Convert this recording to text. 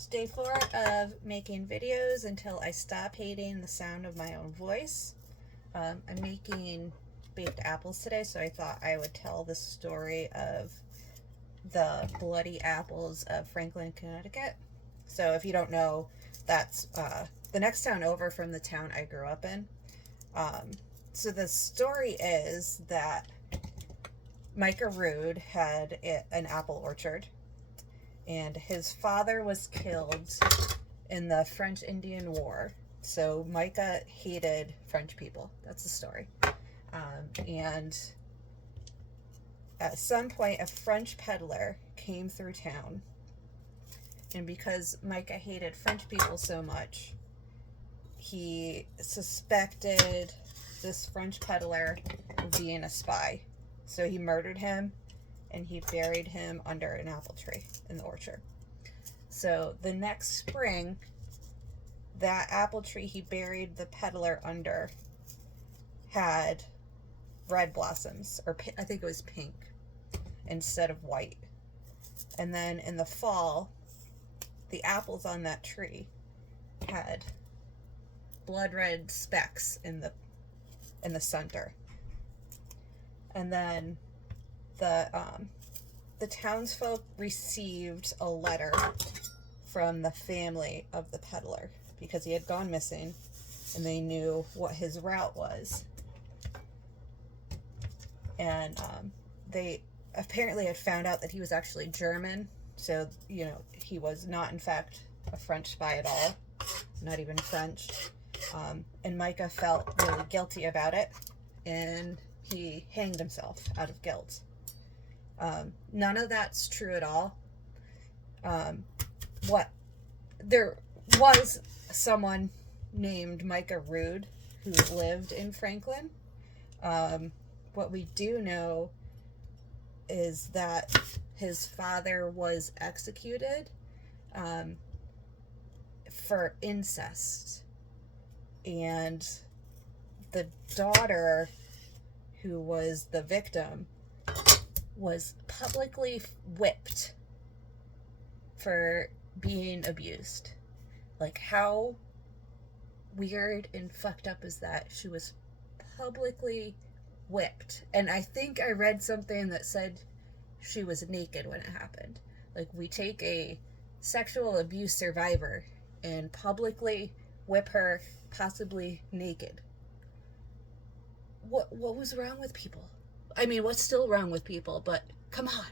It's day 4 of making videos until I stop hating the sound of my own voice. I'm making baked apples today, so I thought I would tell the story of the bloody apples of Franklin, Connecticut. So if you don't know, that's the next town over from the town I grew up in. So the story is that Micah Rood had an apple orchard, and his father was killed in the French-Indian War. So Micah hated French people. That's the story. And at some point, a French peddler came through town. And because Micah hated French people so much, he suspected this French peddler of being a spy. So he murdered him, and he buried him under an apple tree in the orchard. So the next spring, that apple tree he buried the peddler under had red blossoms, or I think it was pink instead of white. And then in the fall, the apples on that tree had blood red specks in the center. And then the townsfolk received a letter from the family of the peddler because he had gone missing, and they knew what his route was. And they apparently had found out that he was actually German, so he was not in fact a French spy at all, not even French. And Micah felt really guilty about it, and he hanged himself out of guilt. None of that's true at all. There was someone named Micah Rood who lived in Franklin. What we do know is that his father was executed for incest, and the daughter, who was the victim, was publicly whipped for being abused. Like, how weird and fucked up is that? She was publicly whipped. And I think I read something that said she was naked when it happened. Like, we take a sexual abuse survivor and publicly whip her, possibly naked. What was wrong with people? I mean, what's still wrong with people? But come on.